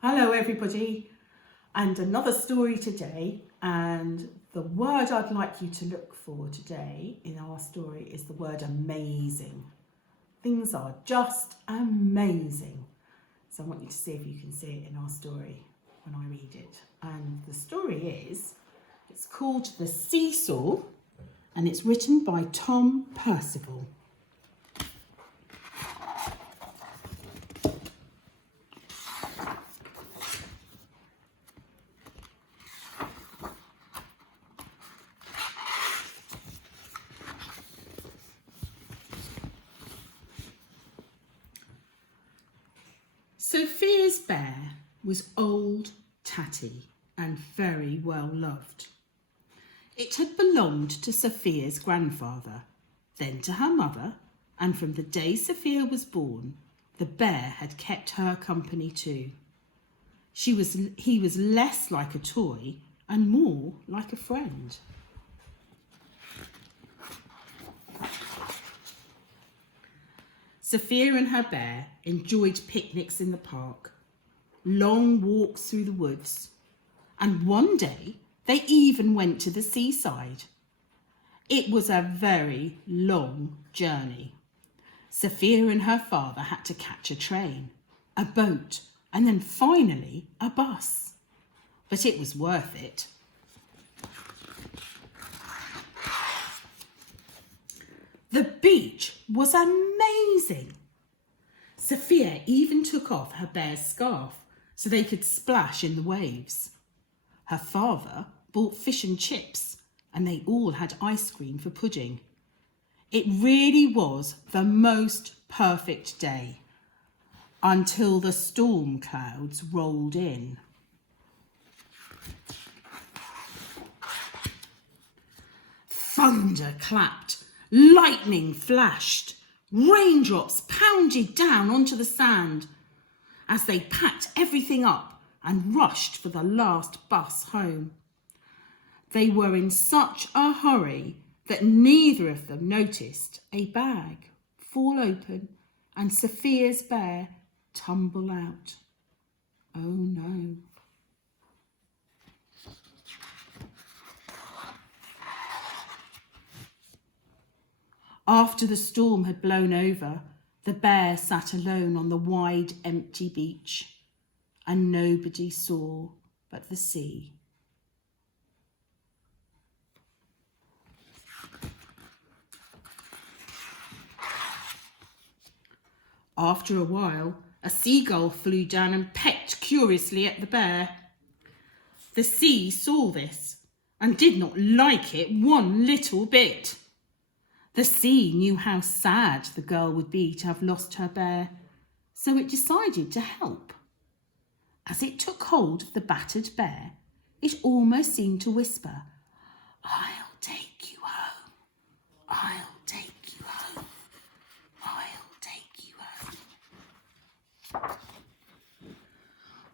Hello everybody, and another story today, and the word I'd like you to look for today in our story is the word amazing. Things are just amazing. So I want you to see if you can see it in our story when I read it. And the story it's called The Seesaw, and it's written by Tom Percival. Sophia's bear was old, tatty, and very well loved. It had belonged to Sophia's grandfather, then to her mother, and from the day Sophia was born, the bear had kept her company too. He was less like a toy and more like a friend. Sophia and her bear enjoyed picnics in the park, long walks through the woods, and one day they even went to the seaside. It was a very long journey. Sophia and her father had to catch a train, a boat, and then finally a bus. But it was worth it. The beach was amazing. Sophia even took off her bear's scarf so they could splash in the waves. Her father bought fish and chips, and they all had ice cream for pudding. It really was the most perfect day until the storm clouds rolled in. Thunder clapped, lightning flashed, raindrops pounded down onto the sand as they packed everything up and rushed for the last bus home. They were in such a hurry that neither of them noticed a bag fall open and Sophia's bear tumble out. Oh no. After the storm had blown over, the bear sat alone on the wide, empty beach, and nobody saw but the sea. After a while, a seagull flew down and pecked curiously at the bear. The sea saw this and did not like it one little bit. The sea knew how sad the girl would be to have lost her bear, so it decided to help. As it took hold of the battered bear, it almost seemed to whisper, "I'll take you home. I'll take you home. I'll take you home."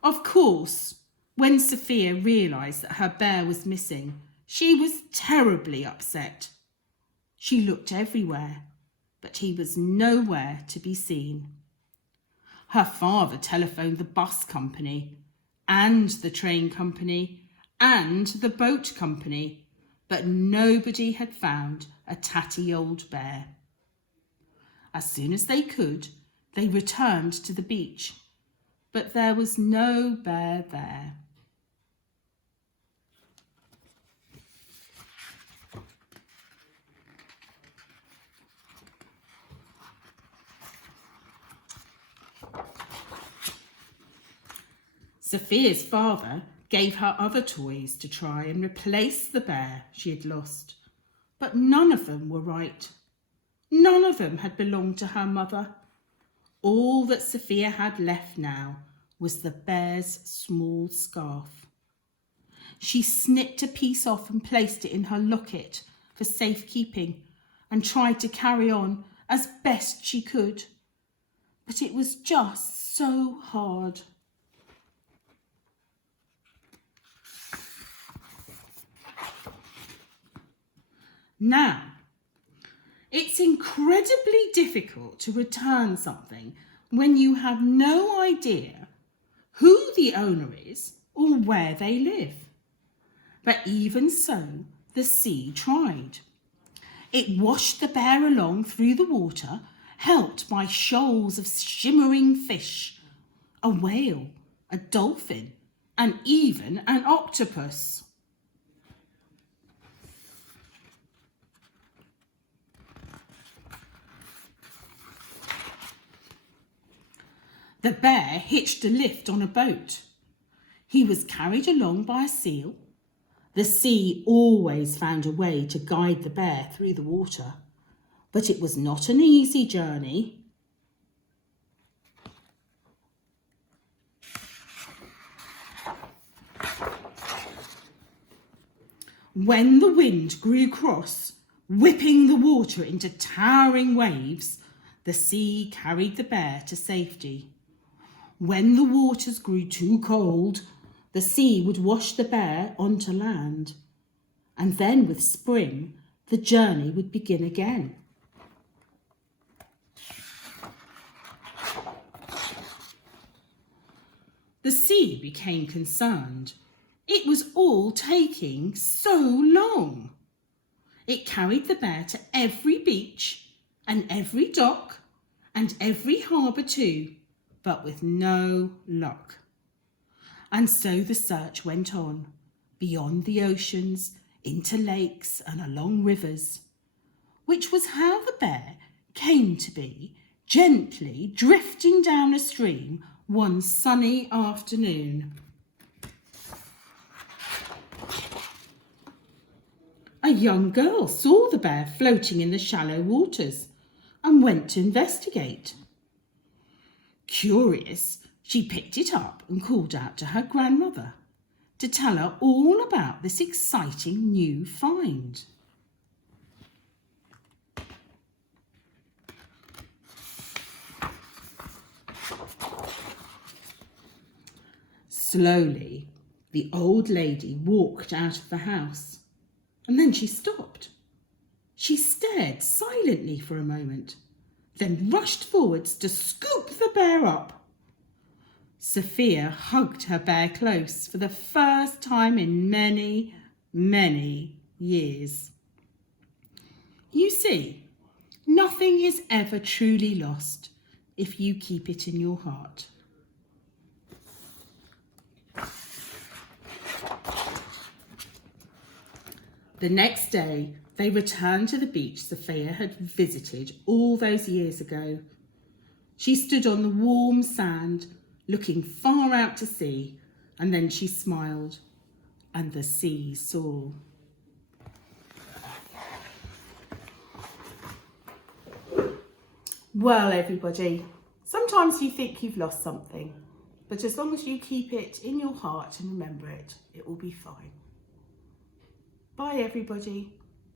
Of course, when Sophia realised that her bear was missing, she was terribly upset. She looked everywhere, but he was nowhere to be seen. Her father telephoned the bus company and the train company and the boat company, but nobody had found a tatty old bear. As soon as they could, they returned to the beach, but there was no bear there. Sophia's father gave her other toys to try and replace the bear she had lost, but none of them were right. None of them had belonged to her mother. All that Sophia had left now was the bear's small scarf. She snipped a piece off and placed it in her locket for safekeeping and tried to carry on as best she could. But it was just so hard. Now, it's incredibly difficult to return something when you have no idea who the owner is or where they live. But even so, the sea tried. It washed the bear along through the water, helped by shoals of shimmering fish, a whale, a dolphin, and even an octopus. The bear hitched a lift on a boat. He was carried along by a seal. The sea always found a way to guide the bear through the water, but it was not an easy journey. When the wind grew cross, whipping the water into towering waves, the sea carried the bear to safety. When the waters grew too cold, the sea would wash the bear onto land. And then with spring, the journey would begin again. The sea became concerned. It was all taking so long. It carried the bear to every beach and every dock and every harbour too, but with no luck. And so the search went on, beyond the oceans, into lakes and along rivers, which was how the bear came to be gently drifting down a stream one sunny afternoon. A young girl saw the bear floating in the shallow waters and went to investigate. Curious, she picked it up and called out to her grandmother to tell her all about this exciting new find. Slowly, the old lady walked out of the house, and then she stopped. She stared silently for a moment, then rushed forwards to scoop the bear up. Sophia hugged her bear close for the first time in many, many years. You see, nothing is ever truly lost if you keep it in your heart. The next day, they returned to the beach Sophia had visited all those years ago. She stood on the warm sand, looking far out to sea, and then she smiled, and the sea saw. Well, everybody, sometimes you think you've lost something, but as long as you keep it in your heart and remember it, it will be fine. Bye, everybody.